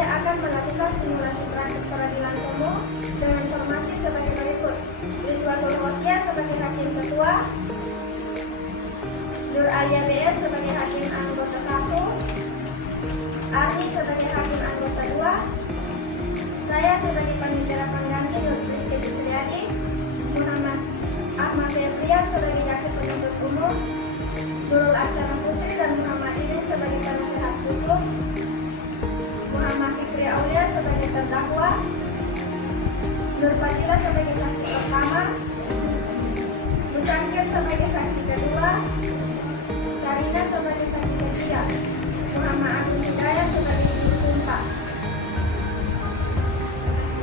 akan melakukan simulasi praktik peradilan umum dengan formasi sebagai berikut: Liswatul Rosia sebagai hakim ketua, Nur Aya BS sebagai hakim anggota 1, Arni sebagai hakim anggota 2, saya sebagai panitera pengganti Nur Rizky Yusriadi, Muhammad Ahmad Febrian sebagai jaksa penuntut umum, Nurul Aksana Putri dan Muhammad Idin sebagai penasehat hukum, Muhammad Fikri Aulia sebagai terdakwa, Nur Fadila sebagai saksi pertama, Musangkir sebagai saksi kedua, Sarina sebagai saksi ketiga, Muhammad Agung Hidayat sebagai juru sumpah.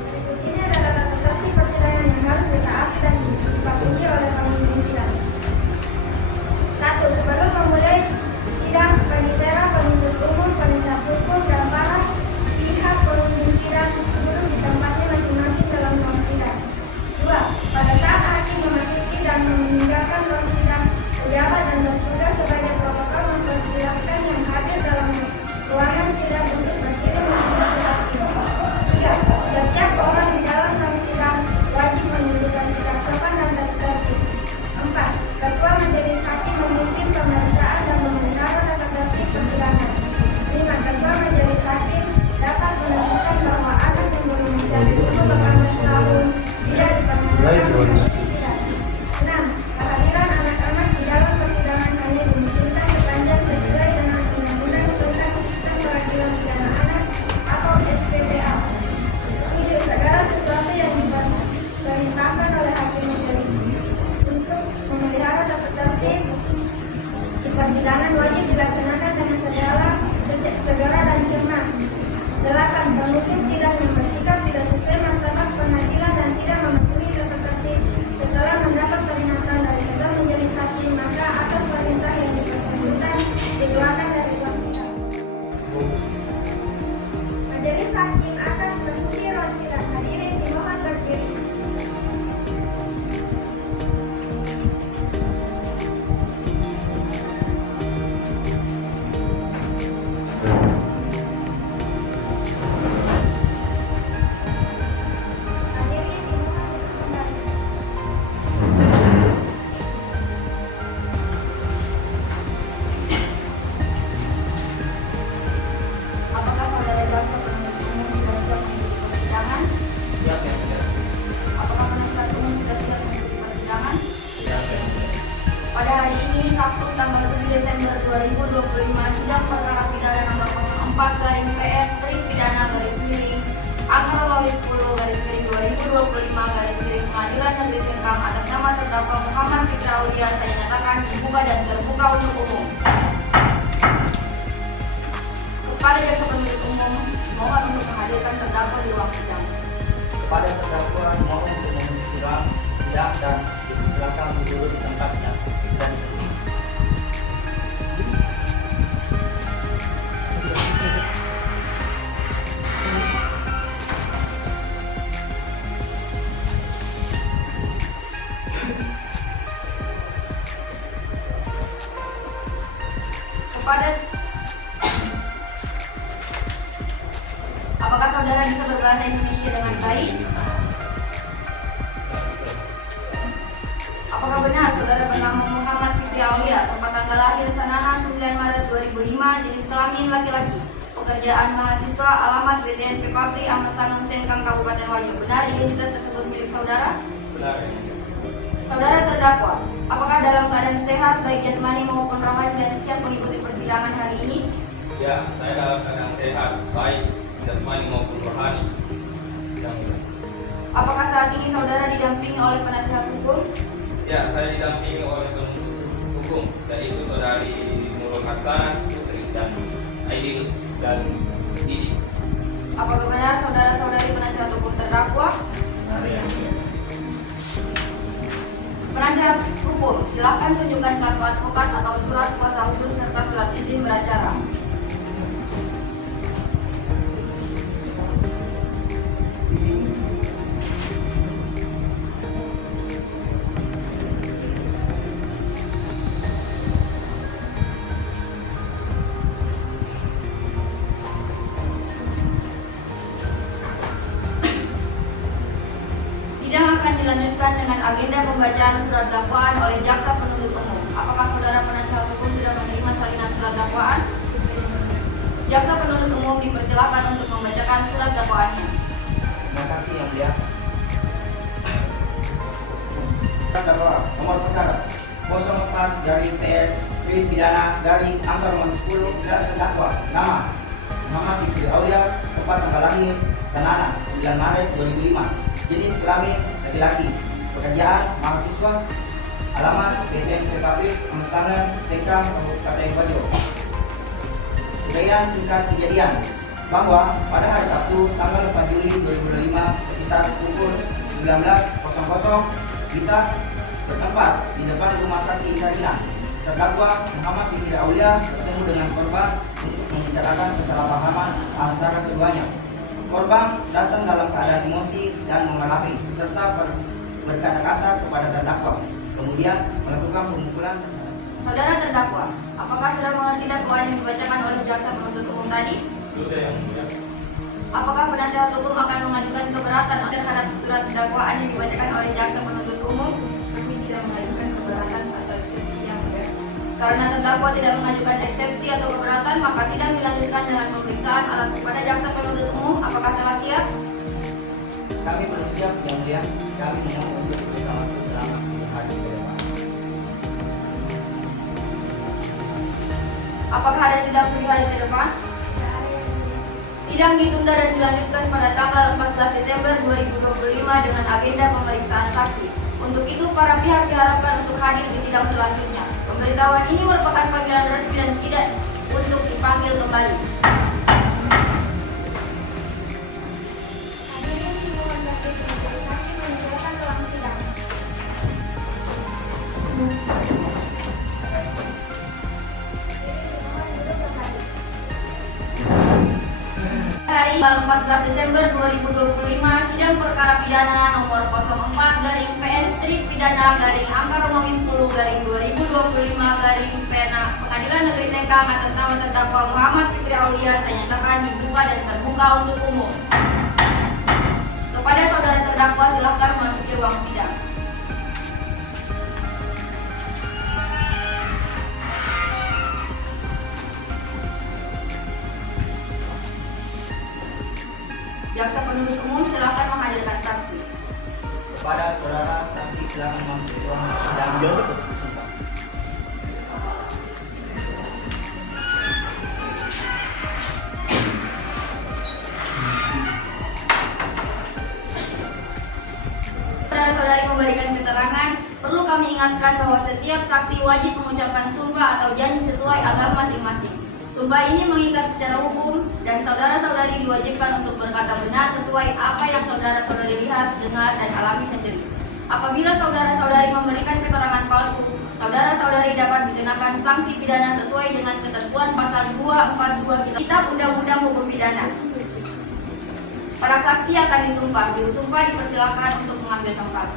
Berikut ini adalah tata tertib persidangan yang harus ditaati dan dipatuhi oleh pengunjung sidang. 1. Sebelum memulai sidang, panitera penuntut umum, penasihat hukum, dan para pihak pengunjung sidang duduk di tempatnya masing-masing dalam ruang sidang. 2. Pada saat hakim memasuki dan meninggalkan ruang sidang, pejabat dan petugas sebagai protokol mempersilahkan yang hadir dalam ruangan sidang untuk berdiri menghormati hakim. 3. Setiap orang di dalam ruang sidang wajib menunjukkan sikap sopan dan tertib. 4. Ketua majelis hakim memimpin pemeriksaan dan memelihara tata tertib persidangan. 5. Ketua majelis hakim dapat menentukan bahwa anak yang belum mencapai umur 18 tahun tidak diperbolehkan sidang. 6. Kehadiran anak-anak di dalam persidangan hanya dimungkinkan sepanjang sesuai dengan Undang-Undang tentang Sistem Peradilan Pidana Anak atau SPPA. 7. Segala sesuatu yang diperintahkan oleh hakim majelis untuk memelihara tata tertib di persidangan wajib dilaksanakan dengan segera dan cermat. 8. Penuntut sidang yang bersikap tidak sesuai martabat pengadilan dan tidak mematuhi tata tertib setelah mendapat peringatan dari ketua majelis hakim, maka atas perintah yang bersangkutan dikeluarkan dari ruang sidang. Majelis hakim akan memasuki ruang sidang. Hadirin dimohon berdiri. Hadirin dimohon duduk kembali. Apakah saudara jaksa penuntut umum sudah siap mengikuti persidangan? Siap, yang mulia. Apakah penasihat umum sudah siap mengikuti persidangan? Siap, yang mulia. Pada hari ini, Sabtu tanggal 7 Desember 2025, sidang perkara pidana nomor 04/PS/Pidana/10/2025/Pengadilan Negeri Sengkang atas nama terdakwa Muhammad Fikri Aulia saya nyatakan dibuka dan terbuka untuk umum. Kepada jaksa penuntut umum, mohon untuk menghadirkan terdakwa di ruang sidang. Kepada terdakwa mohon untuk memasuki ruang sidang dan silakan duduk di tempatnya. Dan Apakah saudara bisa berbahasa Indonesia dengan baik? Apakah benar saudara bernama Muhammad Fikri Aulia, tempat tanggal lahir Sanana 9 Maret 2005, jenis kelamin laki-laki, pekerjaan mahasiswa, alamat BTNP Papri, Amasangun Sengkang, Kabupaten Wajo. Benar identitas tersebut milik saudara? benar, yang mulia. Saudara terdakwa, apakah dalam keadaan sehat baik jasmani maupun rohani dan siap mengikuti persidangan hari ini? Ya, saya dalam keadaan sehat, baik jasmani maupun rohani. Yang mulia. Apakah saat ini saudara didampingi oleh penasihat hukum? Ya, saya didampingi oleh penuntut hukum, yaitu saudari Nurul Aksana Putri dan Aidil dan Didi. Apakah benar saudara-saudari penasihat hukum terdakwa? Benar, yang mulia. Penasihat hukum, silakan tunjukkan kartu advokat atau surat kuasa khusus serta surat izin beracara. dilanjutkan dengan agenda pembacaan surat dakwaan oleh jaksa penuntut umum. Apakah saudara penasihat hukum sudah menerima salinan surat dakwaan? Jaksa penuntut umum dipersilakan untuk membacakan surat dakwaannya. Terima kasih yang mulia. Terdakwa nomor perkara 04 dari PS pidana dari angka nomor 10 jelas terdakwa nama Muhammad Fikri Aulia, tempat tanggal lahir Sanana 9 Maret 2005, jenis kelamin laki-laki, pekerjaan mahasiswa, alamat PTN PKP Amsangan TK Kabupaten Bajo. Uraian singkat kejadian bahwa pada hari Sabtu tanggal 4 Juli 2005 sekitar pukul 19.00 kita bertempat di depan rumah saksi Sarina. Terdakwa Muhammad Fikri Aulia bertemu dengan korban untuk membicarakan kesalahpahaman antara keduanya. Korban datang dalam keadaan emosi dan mengalami serta berkata kasar kepada terdakwa, kemudian melakukan pemukulan. Saudara terdakwa, apakah sudah mengerti dakwaan yang dibacakan oleh jaksa penuntut umum tadi? Sudah yang mulia. Apakah penasihat hukum akan mengajukan keberatan terhadap surat dakwaan yang dibacakan oleh jaksa penuntut umum? Kami tidak mengajukan keberatan atau eksepsi yang mulia. Karena terdakwa tidak mengajukan eksepsi atau keberatan, maka sidang dilanjutkan dengan pemeriksaan alat kepada jaksa penuntut umum. Apakah telah siap? Kami belum siap yang mulia. Kami mohon untuk bersama selama 3 hari ke depan. Apakah ada sidang 7 hari ke depan? Sidang ditunda dan dilanjutkan pada tanggal 14 Desember 2025 dengan agenda pemeriksaan saksi. Untuk itu, para pihak diharapkan untuk hadir di sidang selanjutnya. Pemberitahuan ini merupakan panggilan resmi dan tidak untuk dipanggil kembali. Hadirin dimohon berdiri majelis hakim meninggalkan ruang sidang. Hadirin dimohon duduk kembali. Hari 14 Desember 2025, sidang perkara pidana nomor 04 garing PS Strip pidana garing angka Romawi 10 garing 2025 garing Pengadilan Negeri Sengkang atas nama terdakwa Muhammad Fikri Aulia saya nyatakan dibuka dan terbuka untuk umum. Kepada saudara terdakwa, silakan memasuki ruang sidang. Jaksa penuntut umum silakan menghadirkan saksi. Kepada saudara saksi silakan masuk ke ruang sidang untuk bersumpah. Saudara-saudari memberikan keterangan, perlu kami ingatkan bahwa setiap saksi wajib mengucapkan sumpah atau janji sesuai agama masing-masing. Sumpah ini mengikat secara hukum dan saudara-saudari diwajibkan untuk berkata benar sesuai apa yang saudara-saudari lihat, dengar, dan alami sendiri. Apabila saudara-saudari memberikan keterangan palsu, saudara-saudari dapat dikenakan sanksi pidana sesuai dengan ketentuan pasal 242 Kitab Undang-Undang Hukum Pidana. Para saksi akan disumpah. Juru sumpah dipersilakan untuk mengambil tempat.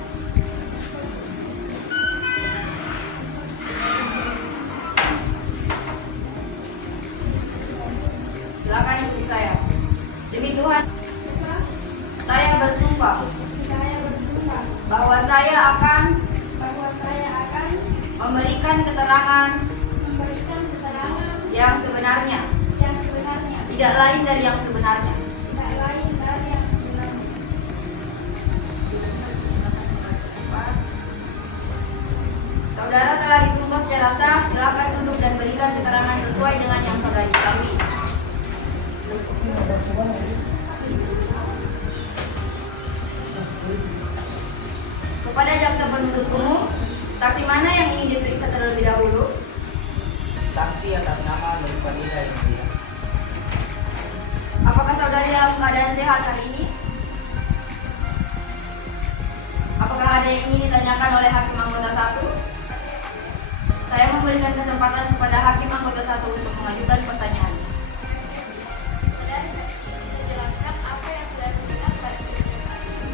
Silakan ikuti saya. Demi Tuhan, saya bersumpah Saya bersumpah bahwa saya akan memberikan keterangan yang sebenarnya, tidak lain dari yang sebenarnya. Saudara telah disumpah secara sah, silakan duduk dan berikan keterangan sesuai dengan yang saudara ketahui. Kepada jaksa penuntut umum, saksi mana yang ingin diperiksa terlebih dahulu? Saksi atas nama Nur Fadila yang mulia. Apakah saudari dalam keadaan sehat hari ini? Apakah ada yang ingin ditanyakan oleh hakim anggota 1? Saya memberikan kesempatan kepada hakim anggota 1 untuk mengajukan pertanyaan. Saudara saksi, bisa jelaskan apa yang saudara lihat pada kejadian saat ini?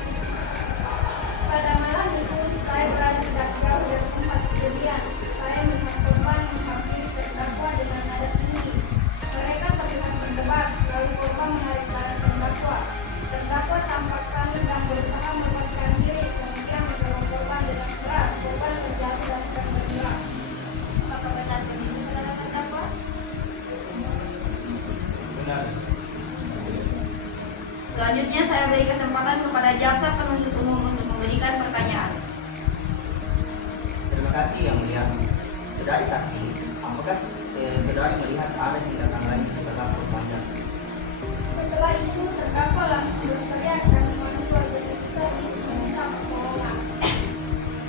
Pada malam itu, saya berada tidak jauh dari tempat kejadian. Saya melihat korban yang hampir terdakwa dengan nada tinggi. Mereka terlihat berdebat, lalu korban menarik tangan terdakwa. Terdakwa tampak panik dan berusaha melepaskan diri, kemudian mendorong Selanjutnya saya beri kesempatan kepada jaksa penuntut umum untuk memberikan pertanyaan. Terima kasih yang mulia. Saudari saksi, apakah saudari melihat ada tindakan lain setelah perpanjang? Setelah itu terdakwa langsung berteriak dan memanggil keluarga sekitar untuk meminta pertolongan.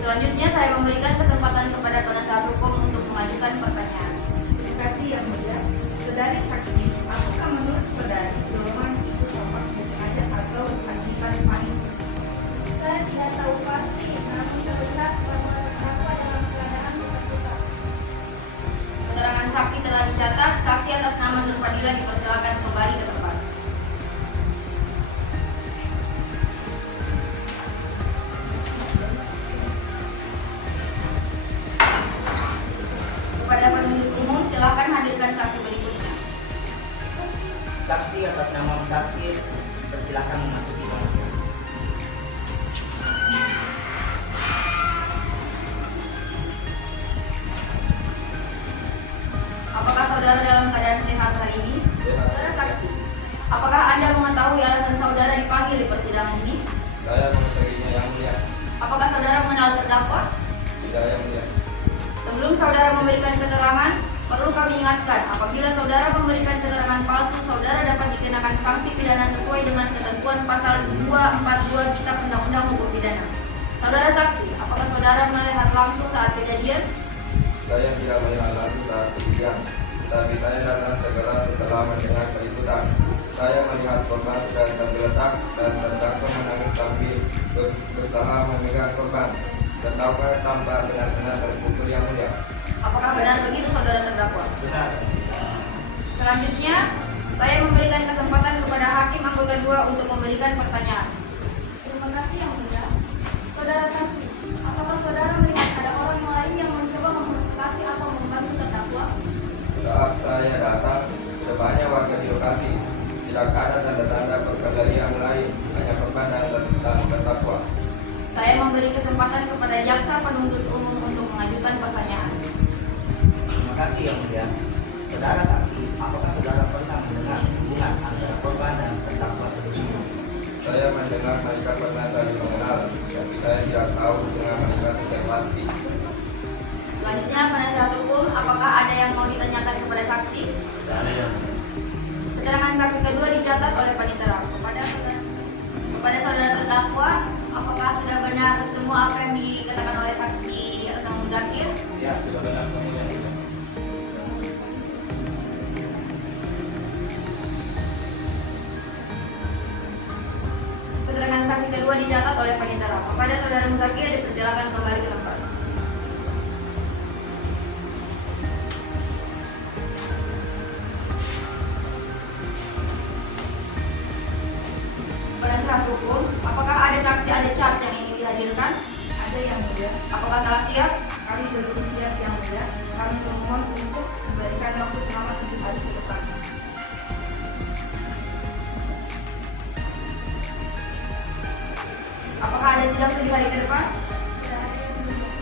Selanjutnya saya memberikan kesempatan kepada penasihat hukum untuk mengajukan pertanyaan. Terima kasih yang mulia. Saudari saksi, apakah menurut saudari dorongan itu tampak disengaja atau akibat panik? Saya tidak tahu pasti, namun terlihat bahwa terdakwa dalam keadaan ketakutan. Keterangan saksi telah dicatat. Saksi atas nama Nur Fadila dipersilakan kembali ke tempat. Kepada penuntut umum, silakan hadirkan saksi berikutnya. Saksi atas nama Musafir, persilakan memasuki panggilan. Apakah saudara dalam keadaan sehat hari ini? Saudara saksi, apakah Anda mengetahui alasan saudara dipanggil di persidangan ini? Saya mengetahuinya yang mulia. Apakah saudara mengenal terdakwa? Tidak yang mulia. Sebelum saudara memberikan keterangan, perlu kami ingatkan, apabila saudara memberikan keterangan palsu, saudara dapat dikenakan sanksi pidana sesuai dengan ketentuan pasal 242 Kitab Undang-Undang Hukum Pidana. Saudara saksi, apakah saudara melihat langsung saat kejadian? Saya tidak melihat langsung saat kejadian, tapi saya datang segera setelah mendengar keributan. Saya melihat korban sudah tergeletak dan terdakwa menangis sambil berusaha memegang korban. Terdakwa tampak benar-benar terpukul yang mulia. Apakah benar begitu saudara terdakwa? Benar. Selanjutnya, saya memberikan kesempatan kepada Hakim Anggota 2 untuk memberikan pertanyaan. Terima kasih yang mulia. Saudara saksi, apakah saudara melihat ada orang lain yang mencoba memprovokasi atau membantu terdakwa? Saat saya datang, sudah banyak warga di lokasi. Tidak ada tanda-tanda perkelahian lain, hanya korban dan terdakwa. Saya memberi kesempatan kepada jaksa penuntut umum untuk mengajukan pertanyaan. Terima kasih yang mulia. Saudara saksi, apakah saudara pernah mendengar hubungan antara korban dan terdakwa sebelumnya? Saya mendengar mereka pernah saling mengenal, tapi saya tidak tahu dengan mereka secara pasti. Selanjutnya, penasihat hukum, apakah ada yang mau ditanyakan kepada saksi? Tidak ada yang. Keterangan saksi kedua dicatat oleh panitera. Kepada saudara terdakwa, apakah sudah benar semua apa yang dikatakan oleh saksi atau Zakir? Ya, sudah benar semuanya. Keterangan saksi kedua dicatat oleh panitera. Kepada saudara Muzakir dipersilakan kembali ke tempat. Penasihat hukum, apakah ada saksi, ada chart yang ingin dihadirkan? Ada yang mulia. Apakah telah siap? Kami belum siap yang mulia. Kami memohon untuk diberikan waktu selama 7 hari ke depan. Apakah ada sidang 7 hari ke depan?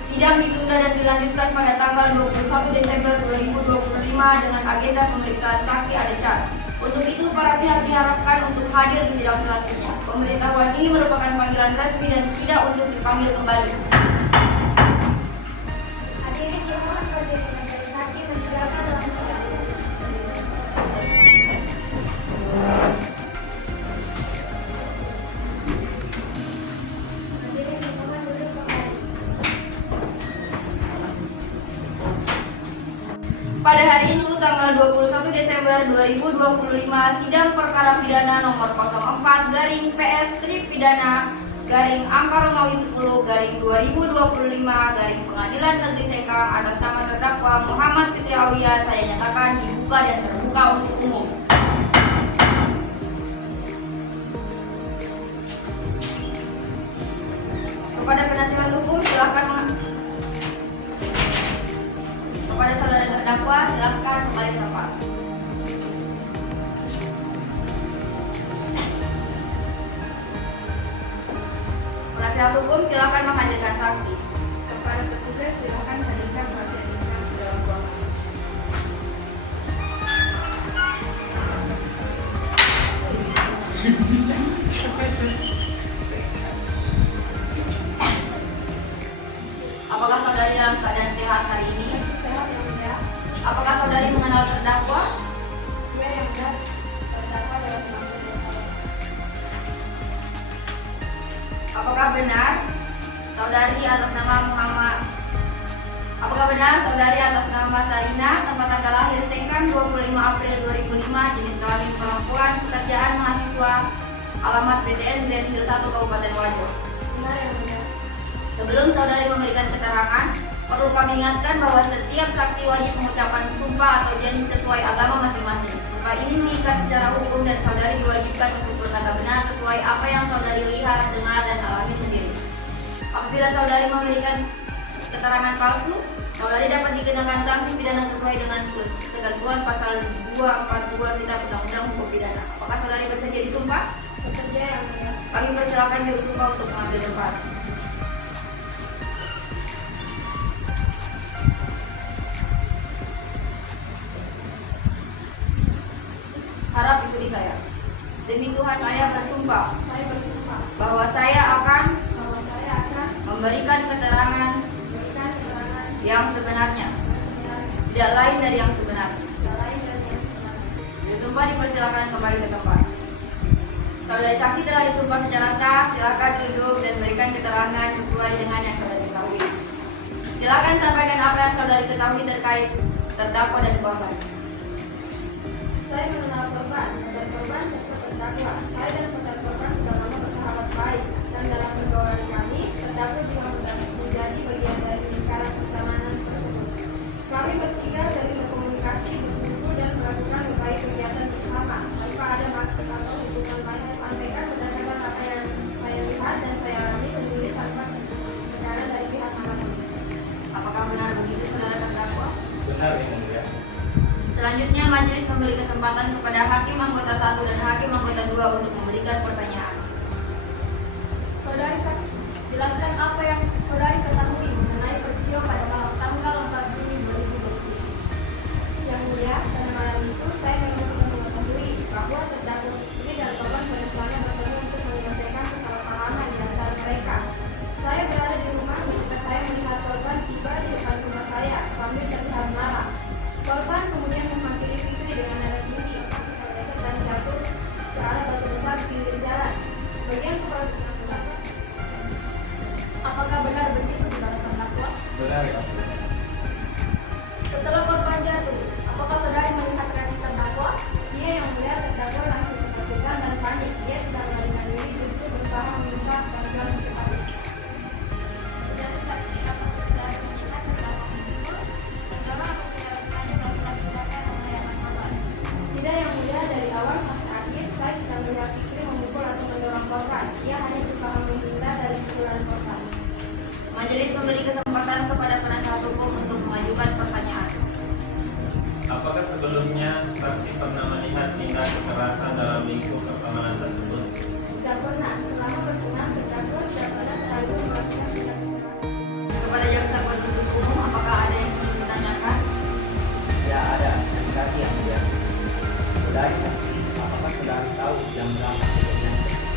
Sidang ditunda dan dilanjutkan pada tanggal 21 Desember 2025 dengan agenda pemeriksaan saksi ada chart. Untuk itu, para pihak diharapkan untuk hadir di sidang selanjutnya. Pemberitahuan ini merupakan panggilan resmi dan tidak untuk dipanggil kembali. Hadirin dimohon berdiri majelis hakim meninggalkan ruang sidang. Hadirin dimohon duduk kembali. Pada hari ini, tanggal 21 Desember 2025, sidang perkara pidana nomor 04/PS Strip Pidana Angka Romawi 10/2025 Pengadilan Negeri Sengkang atas nama terdakwa Muhammad Fikri Aulia saya nyatakan dibuka dan terbuka untuk umum. Kepada penasihat hukum silakan kepada saudara terdakwa silakan kembali ke tempat. Penasihat hukum silakan menghadirkan saksi. Kepada petugas silakan hadirkan saksi yang diminta di dalam ruang sidang. Apakah saudari dalam keadaan sehat hari ini? Sehat yang mulia. Apakah saudari mengenal terdakwa? Dia yang mulia terdakwa dalam mengambil dosa. Apakah benar saudari atas nama Muhammad? Apakah benar saudari atas nama Sarina, tempat tanggal lahir Sengkang 25 April 2005, jenis kelamin perempuan, pekerjaan mahasiswa, alamat BTN Grand Hill 1 Kabupaten Wajo? Benar yang mulia. Sebelum saudari memberikan keterangan, perlu kami ingatkan bahwa setiap saksi wajib mengucapkan sumpah atau janji sesuai agama masing-masing. Sumpah ini mengikat secara hukum dan saudari diwajibkan untuk berkata benar sesuai apa yang saudari lihat, dengar, dan alami sendiri. Apabila saudari memberikan keterangan palsu, saudari dapat dikenakan sanksi pidana sesuai dengan ketentuan pasal 242 Kitab Undang-Undang Hukum Pidana. Apakah saudari bersedia disumpah? Bersedia yang mulia. Kami persilakan juru sumpah untuk mengambil tempat. Harap ikuti saya. Demi Tuhan saya bersumpah Saya bersumpah bahwa saya akan bahwa saya akan memberikan keterangan memberikan keterangan yang sebenarnya, yang sebenarnya, tidak lain dari yang sebenarnya. tidak lain dari yang sebenarnya. Juru sumpah dipersilakan kembali ke tempat. Saudari saksi telah disumpah secara sah, silakan duduk dan berikan keterangan sesuai dengan yang saudari ketahui. Silakan sampaikan apa yang saudari ketahui terkait terdakwa dan korban. Saya mengenal korban serta terdakwa. Saya dan korban sudah lama bersahabat baik, dan dalam pergaulan kami, terdakwa juga menjadi bagian dari lingkaran pertemanan tersebut. Kami bertiga sering berkomunikasi, berkumpul, dan melakukan berbagai kegiatan bersama, tanpa ada maksud atau hubungan lain. Saya sampaikan berdasarkan apa yang saya lihat dan saya alami sendiri tanpa tekanan dari pihak manapun. Apakah benar begitu saudara terdakwa? Benar yang mulia. Selanjutnya majelis memberi kesempatan kepada hakim anggota 1 dan hakim anggota 2 untuk memberikan pertanyaan. Saudari saksi, jelaskan apa yang saudari ketahui mengenai peristiwa pada malam tanggal 4 Juni 2020. Yang mulia, pada malam itu saya memang sudah mengetahui bahwa terdakwa Putri dan korban berencana bertemu untuk menyelesaikan kesalahpahaman di antara mereka. Saya berada di rumah ketika saya melihat korban tiba di depan rumah saya sambil terlihat marah. Korban kemudian menghampiri Fikri dengan nada tinggi, tergeser dan jatuh ke arah batu besar di pinggir jalan. Bagian kepala terdakwa. Apakah benar begitu saudara terdakwa? Benar yang mulia. Setelah korban jatuh, apakah saudari melihat reaksi terdakwa? Dia yang mulia terdakwa langsung ketakutan dan panik. Dia tidak melarikan diri, justru berusaha meminta bantuan secepatnya. Saudari saksi, apakah saudari melihat terdakwa memukul, terdorong atau secara sengaja melakukan tindakan yang membahayakan korban? Tidak yang mulia, dari awal sampai akhir saya tidak melihat istri memukul atau mendorong korban. Dia hanya berusaha menghindar dari pukulan korban. Majelis memberi kesempatan kepada penasihat hukum untuk mengajukan pertanyaan. Apakah sebelumnya saksi pernah melihat tindak kekerasan dalam lingkup pertemanan tersebut? Tidak pernah, selama berkenan terdakwa tidak pernah sekaligus melakukan tindak kekerasan. Kepada jaksa penuntut umum, apakah ada yang ingin ditanyakan? Ya ada, terima kasih yang mulia. Saudari saksi, apakah saudari tahu jam berapa kejadian tersebut?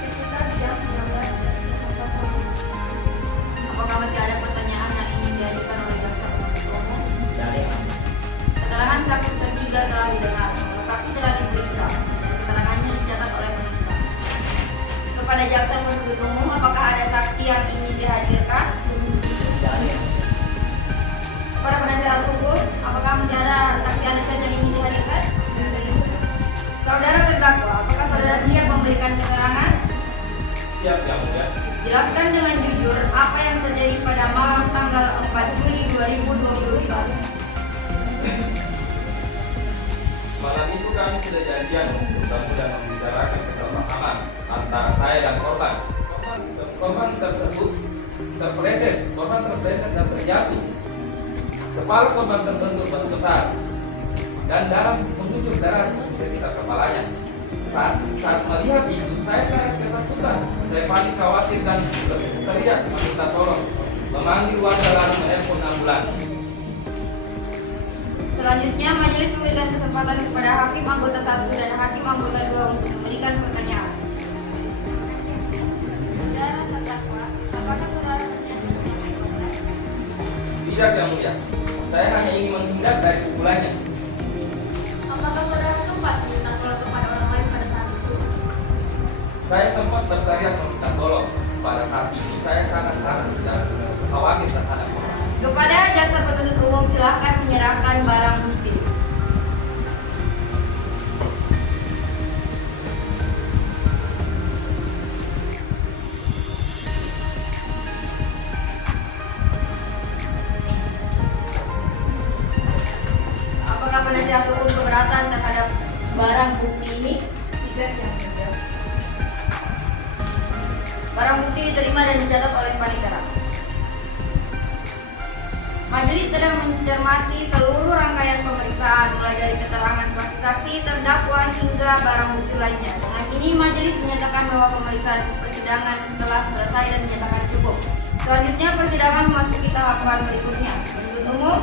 Sekitar jam 19.00. Apakah masih ada pertanyaan yang ingin diajukan oleh jaksa penuntut umum? Dari yang mulia. Keterangan saksi tertiga telah didengar, saksi telah diperiksa, dan keterangannya dicatat oleh penasihat. Kepada jaksa penuntut umum, apakah ada saksi yang ingin dihadirkan? Dari yang mulia. Para penasihat hukum, apakah masih ada saksi adegan yang ingin dihadirkan? Saudara terdakwa, apakah saudara siap memberikan keterangan? Siap yang mulia. Jelaskan dengan jujur apa yang terjadi pada malam tanggal 4 Juli 2025. Malam itu kami sudah janjian untuk bertemu dan membicarakan kesalahpahaman antara saya dan korban. Korban tersebut terpleset dan terjatuh. Kepala korban terbentur batu besar dan darah mengucur darah di sekitar kepalanya. Saat melihat itu, saya sangat ketakutan. Saya panik, khawatir, dan teriak meminta tolong, memanggil warga lalu menelpon ambulans. Selanjutnya, majelis memberikan kesempatan kepada hakim anggota 1 dan hakim anggota 2 untuk memberikan pertanyaan. Terima kasih. Saudara terdakwa, apakah saudara melihat rencana Tidak, Yang Mulia. Saya hanya ingin menghindar dari pukulannya. Apakah saudara sempat meminta tolong kepada orang lain pada saat itu? Saya sempat berteriak meminta tolong. Pada saat itu saya sangat takut dan khawatir terhadap orang. Kepada jaksa penuntut umum silakan menyerahkan barang bukti. Apakah penasihat hukum keberatan terhadap barang bukti ini? Tidak, Yang Mulia. Barang bukti diterima dan dicatat oleh panitia. Majelis sedang mencermati seluruh rangkaian pemeriksaan mulai dari keterangan saksi-saksi, terdakwa hingga barang bukti lainnya. Dengan ini majelis menyatakan bahwa pemeriksaan persidangan telah selesai dan dinyatakan cukup. Selanjutnya persidangan memasuki tahapan berikutnya. Penuntut umum,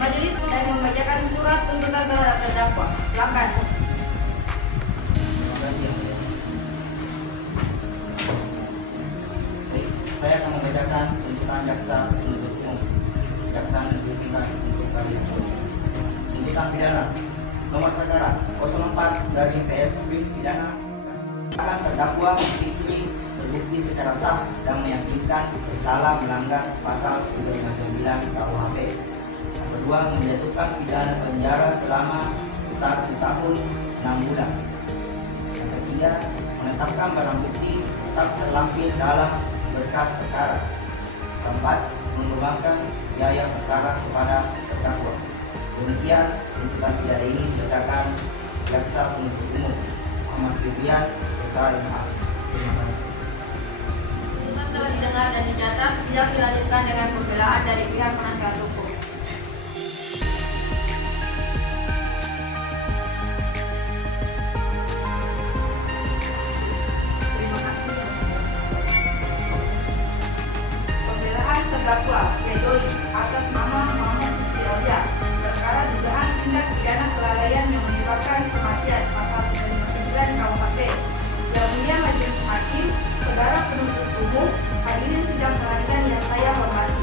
majelis dan membacakan surat tuntutan terhadap terdakwa. Silakan. Terima kasih, Yang Mulia. Baik, saya akan membacakan tuntutan jaksa penuntut umum. Jaksa Negeri Singkat untuk kali ini. Tuntutan pidana nomor perkara 04 dari PSP pidana akan terdakwa Fikri terbukti secara sah dan meyakinkan bersalah melanggar pasal 159 KUHP. Yang kedua, menjatuhkan pidana penjara selama 1 tahun 6 bulan. Yang ketiga, menetapkan barang bukti tetap terlampir dalam berkas perkara. Keempat, mengembangkan biaya perkara kepada terdakwa. Demikian tuntutan pidana ini dibacakan jaksa penuntut umum Muhammad Fitrian SH.MA. Terima kasih. Tuntutan telah didengar dan dicatat, sidang dilanjutkan dengan pembelaan dari pihak penasihat hukum. Terima kasih. Pembelaan terdakwa pledoi atas nama Muhammad Fikri Aulia perkara dugaan tindak pidana kelalaian yang menyebabkan kematian pasal 359 KUHP. Yang Mulia Majelis Hakim, saudara penuntut umum, hadirin sidang pengadilan yang saya hormati.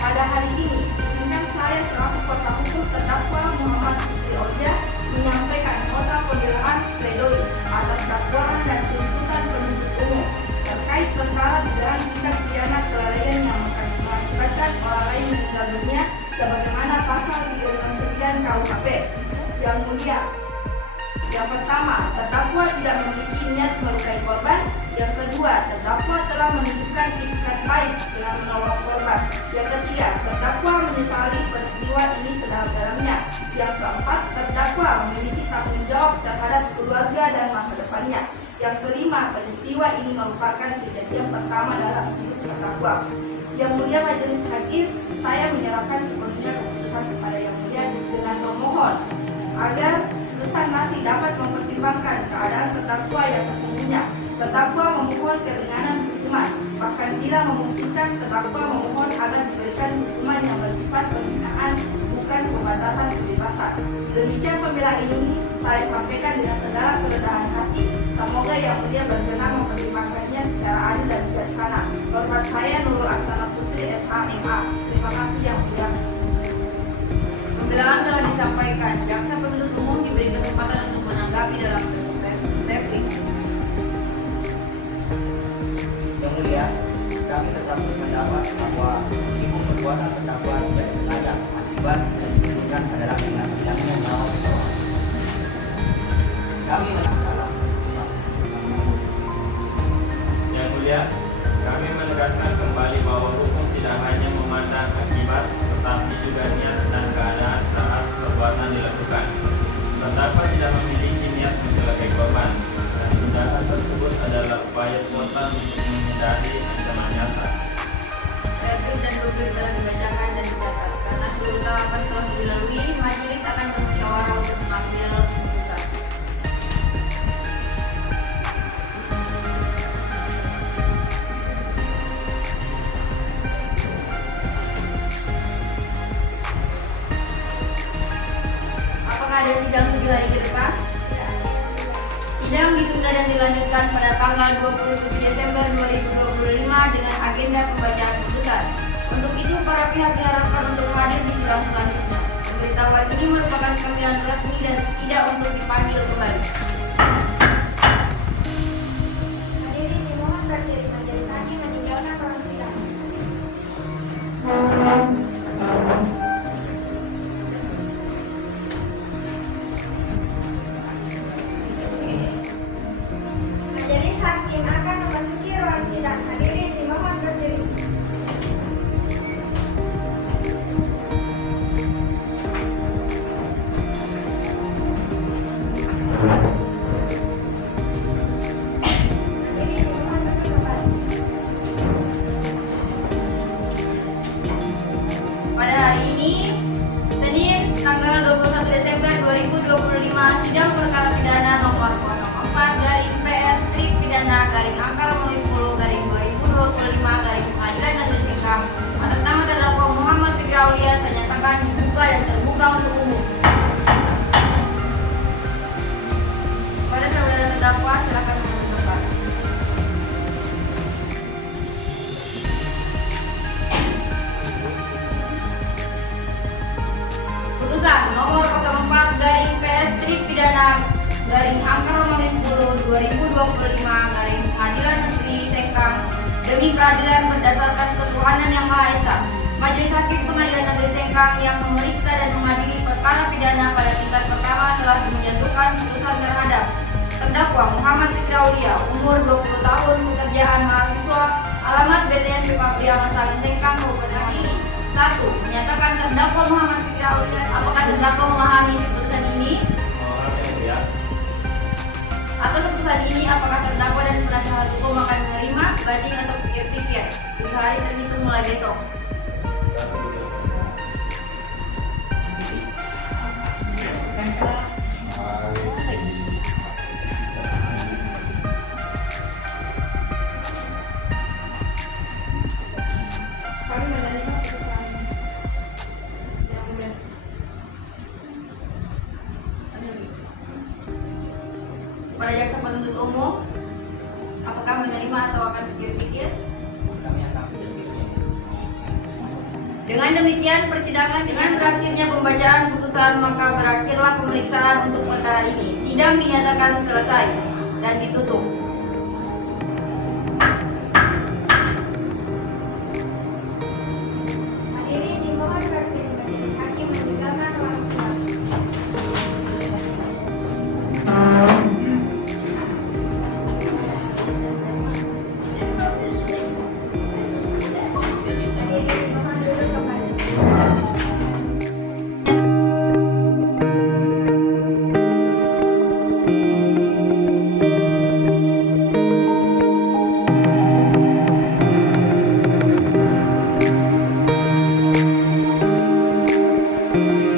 Pada hari ini, izinkan saya selaku kuasa hukum terdakwa Muhammad Fikri Aulia menyampaikan nota pembelaan pledoi atas dakwaan dan tuntutan penuntut umum terkait perkara dugaan tindak pidana kelalaian yang mengakibatkan orang lain meninggal dunia sebagaimana pasal 359 KUHP. Yang Mulia, yang pertama, terdakwa tidak memiliki niat melukai korban. Yang kedua, terdakwa telah menunjukkan itikat baik dengan menolong korban. Yang ketiga, terdakwa menyesali peristiwa ini sedalam-dalamnya. Yang keempat, terdakwa memiliki tanggung jawab terhadap keluarga dan masa depannya. Yang kelima, peristiwa ini merupakan kejadian pertama dalam hidup terdakwa. Yang Mulia Majelis Hakim, saya menyerahkan sepenuhnya keputusan kepada Yang Mulia dengan memohon agar putusan nanti dapat mempertimbangkan keadaan terdakwa yang sesungguhnya. Terdakwa memohon keringanan hukuman, bahkan bila memungkinkan terdakwa memohon agar diberikan hukuman yang bersifat pembinaan bukan pembatasan kebebasan. Demikian pembelaan ini saya sampaikan dengan segala kerendahan hati. Semoga Yang Mulia berkenan mempertimbangkannya secara adil dan bijaksana. Hormat saya Nurul Aksana Putri SH.MA. Terima kasih Yang Mulia. Pembelaan telah disampaikan. Jaksa penuntut umum diberi kesempatan untuk menanggapi dalam bentuk replik. Yang Mulia, kami tetap berpendapat bahwa meskipun perbuatan terdakwa tidak disengaja, akibat dan ditimbulkan adalah dengan hilangnya nyawa seseorang. Kami menang dalam Yang Mulia, kami menegaskan kembali bahwa hukum tidak hanya memandang akibat, tetapi juga niat dan keadaan saat perbuatan dilakukan. Terdakwa tidak memiliki niat mencelakai korban, dan tindakan tersebut adalah upaya spontan untuk menghindari ancaman nyata. Replik dan bukti telah dibacakan dan dicatat. Karena seluruh tahapan telah dilalui, majelis akan bermusyawarah untuk mengambil keputusan. Apakah ada sidang 7 hari ke depan? Sidang ditunda dan dilanjutkan pada tanggal 27 Desember 2025 dengan agenda pembacaan putusan. Untuk itu, para pihak diharapkan untuk sidang selanjutnya. Pemberitahuan ini merupakan panggilan resmi dan tidak untuk dipanggil kembali. Hadirin dimohon berdiri, majelis hakim meninggalkan ruang sidang. Majelis hakim akan memasuki ruang sidang. Hadirin dimohon berdiri. Hadirin dimohon berdiri kembali. Pada hari ini, Senin, tanggal 21 Desember 2025, sidang perkara pidana nomor 04/PS-10/2025/Pengadilan Negeri Sengkang atas nama terdakwa Muhammad Fikri Aulia saya nyatakan dibuka dan terbuka untuk umum. Pada saudara terdakwa, silakan menentukan. Putusan nomor 04/Pidana/Angka-10/2025/Pengadilan Negeri Sengkang demi keadilan berdasarkan ketuhanan yang Maha Esa. Majelis Hakim Pengadilan Negeri Sengkang yang memeriksa dan mengadili perkara pidana pada tingkat pertama telah menjatuhkan putusan terhadap terdakwa Muhammad Fikri Aulia, umur 20 tahun, pekerjaan mahasiswa, alamat BTN Pipa Pria Masagan Sengkang, Kabupaten ini. 1. Menyatakan terdakwa Muhammad Fikri Aulia. Apakah terdakwa memahami putusan ini? Memahami yang mulia. Atas putusan ini, apakah terdakwa dan penasihat hukum akan menerima, banding atau pikir-pikir? 7 hari terhitung mulai besok. Kami menerima putusan yang mulia. Pada jaksa penuntut umum, apakah menerima atau akan pikir-pikir? Kami akan berpikir. Dengan demikian, persidangan dengan berakhirnya pembacaan putusan maka berakhirlah pemeriksaan untuk perkara ini. Sidang dinyatakan selesai dan ditutup.